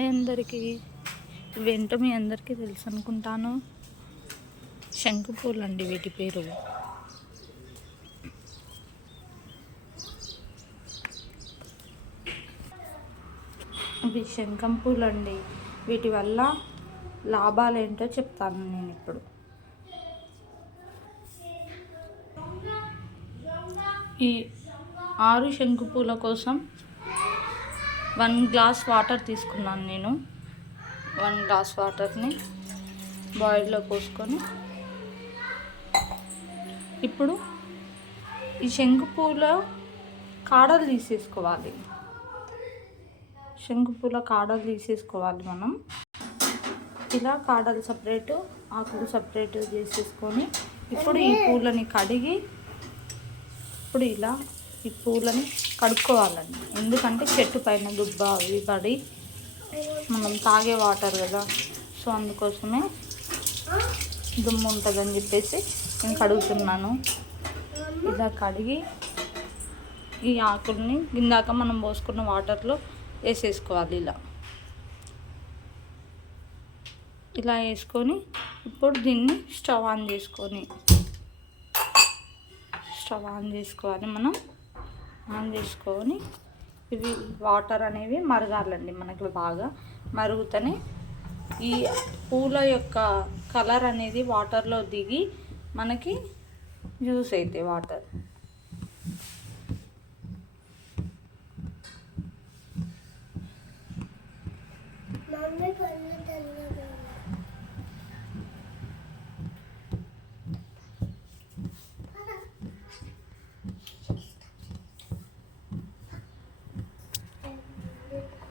Hi అందరికీ. ఇవేంటో మీ అందరికీ తెలుసు అనుకుంటాను. శంకు పూలు అండి వీటి పేరు. ఇవి శంఖం పూలు అండి. వీటి వల్ల లాభాలు ఏంటో చెప్తాను నేను ఇప్పుడు. ఈ 6 శంకు పూల కోసం 1 గ్లాస్ వాటర్ తీసుకున్నాను నేను. 1 గ్లాస్ వాటర్ని బాయిల్లో పోసుకొని ఇప్పుడు ఈ శంకు పూల కాడలు తీసేసుకోవాలి. శంకు పూల కాడలు తీసేసుకోవాలి మనం. ఇలా కాడలు సపరేటు, ఆకులు సపరేట్ చేసేసుకొని ఇప్పుడు ఈ పూలని కడిగి ఇప్పుడు ఇలా ఈ పూలని కడుక్కోవాలండి. ఎందుకంటే చెట్టు పైన దుబ్బ అవి పడి మనం తాగే వాటర్ కదా, సో అందుకోసమే దుమ్ము ఉంటుందని చెప్పేసి నేను కడుగుతున్నాను. ఇలా కడిగి ఈ ఆకుల్ని ఇందాక మనం పోసుకున్న వాటర్లో వేసేసుకోవాలి. ఇలా వేసుకొని ఇప్పుడు దీన్ని స్టవ్ ఆన్ చేసుకోవాలి. మనం ఆన్ చేసుకొని ఇవి వాటర్ అనేవి మరగాలండి. మనకి బాగా మరుగుతూనే ఈ పూల యొక్క కలర్ అనేది వాటర్లో దిగి మనకి జ్యూస్ అవుతాయి వాటర్.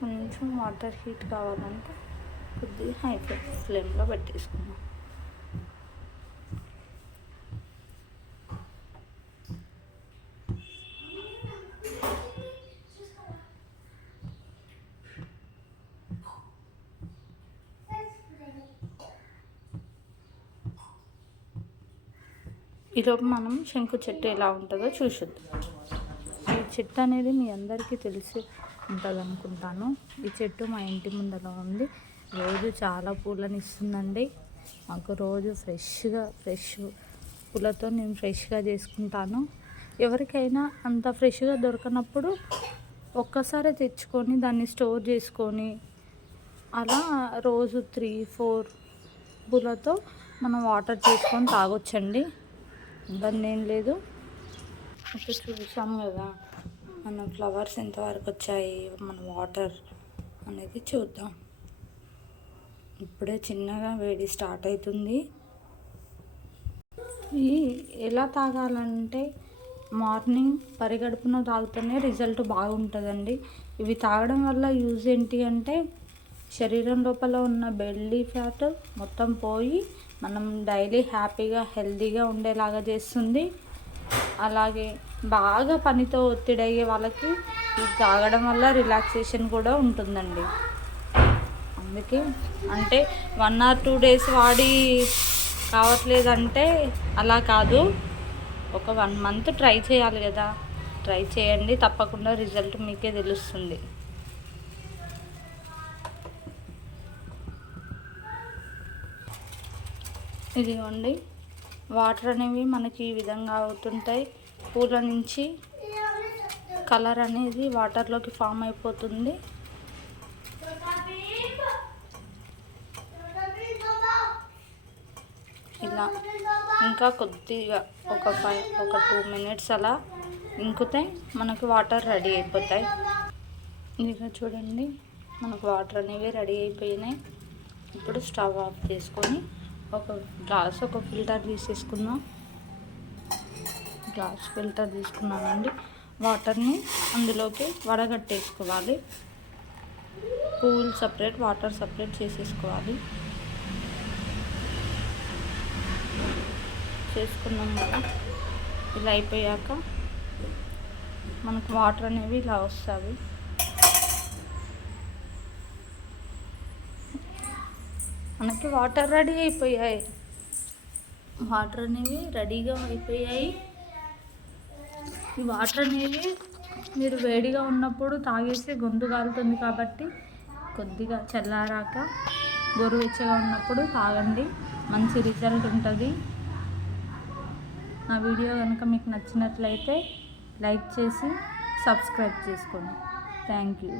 కొంచెం వాటర్ హీట్ కావాలంటే కొద్దిగా హై ఫ్లేమ్లో పెట్టేసుకున్నాం. ఈలోపు మనం శంకు చెట్టు ఎలా ఉంటుందో చూసిద్దాం. ఈ చెట్టు అనేది మీ అందరికీ తెలిసి ఉంటుంది అనుకుంటాను. ఈ చెట్టు మా ఇంటి ముందర ఉంది. రోజు చాలా పూలను ఇస్తుందండి మాకు. రోజు ఫ్రెష్ పూలతో నేను ఫ్రెష్గా చేసుకుంటాను. ఎవరికైనా అంత ఫ్రెష్గా దొరకనప్పుడు ఒక్కసారి తెచ్చుకొని దాన్ని స్టోర్ చేసుకొని అలా రోజు 3-4 పూలతో మనం వాటర్ చేసుకొని తాగొచ్చండి. ఇబ్బంది ఏం లేదు. ఇప్పుడు చూసాము కదా మన ఫ్లవర్స్ ఎంతవరకు వచ్చాయి, మన వాటర్ అనేది చూద్దాం. ఇప్పుడే చిన్నగా వేడి స్టార్ట్ అవుతుంది. ఇవి ఎలా తాగాలంటే మార్నింగ్ పరిగడుపున తాగితేనే రిజల్ట్ బాగుంటుందండి. ఇవి తాగడం వల్ల యూజ్ ఏంటి అంటే శరీరం లోపల ఉన్న బెల్లీ ఫ్యాట్ మొత్తం పోయి మనం డైలీ హ్యాపీగా హెల్తీగా ఉండేలాగా చేస్తుంది. అలాగే బాగా పనితో ఒత్తిడయ్యే వాళ్ళకి ఇది తాగడం వల్ల రిలాక్సేషన్ కూడా ఉంటుందండి. అందుకే అంటే 1 or 2 days వాడి కావట్లేదంటే అలా కాదు, ఒక 1 month ట్రై చేయాలి కదా. ట్రై చేయండి, తప్పకుండా రిజల్ట్ మీకే తెలుస్తుంది. ఇదిగోండి వాటర్ అనేవి మనకి ఈ విధంగా అవుతుంటాయి. పూల నుంచి కలర్ అనేది వాటర్లోకి ఫామ్ అయిపోతుంది. ఇలా ఇంకా కొద్దిగా ఒక 2 minutes అలా ఇంకితే మనకు వాటర్ రెడీ అయిపోతాయి. ఇక చూడండి మనకు వాటర్ అనేవి రెడీ అయిపోయినాయి. ఇప్పుడు స్టవ్ ఆఫ్ చేసుకొని ఒక ఫిల్టర్ తీసేసుకుందాం. గ్లాస్ ఫిల్టర్ తీసుకున్నానండి. వాటర్ని అందులోకి వడగట్టేసుకోవాలి. పూల్ సపరేట్, వాటర్ సపరేట్ చేసుకున్నాం కదా. ఇలా అయిపోయాక మనకు వాటర్ అనేవి ఇలా వస్తాయి. మనకి వాటర్ రెడీ అయిపోయాయి. వాటర్ అనేవి రెడీగా అయిపోయాయి. ఈ వాటర్ అనేవి మీరు వేడిగా ఉన్నప్పుడు తాగేస్తే గొంతు కాలుతుంది కాబట్టి కొద్దిగా చల్లారాక గోరువెచ్చగా ఉన్నప్పుడు తాగండి, మంచి రిజల్ట్ ఉంటుంది. నా వీడియో కనుక మీకు నచ్చినట్లయితే లైక్ చేసి సబ్స్క్రైబ్ చేసుకోండి. Thank you.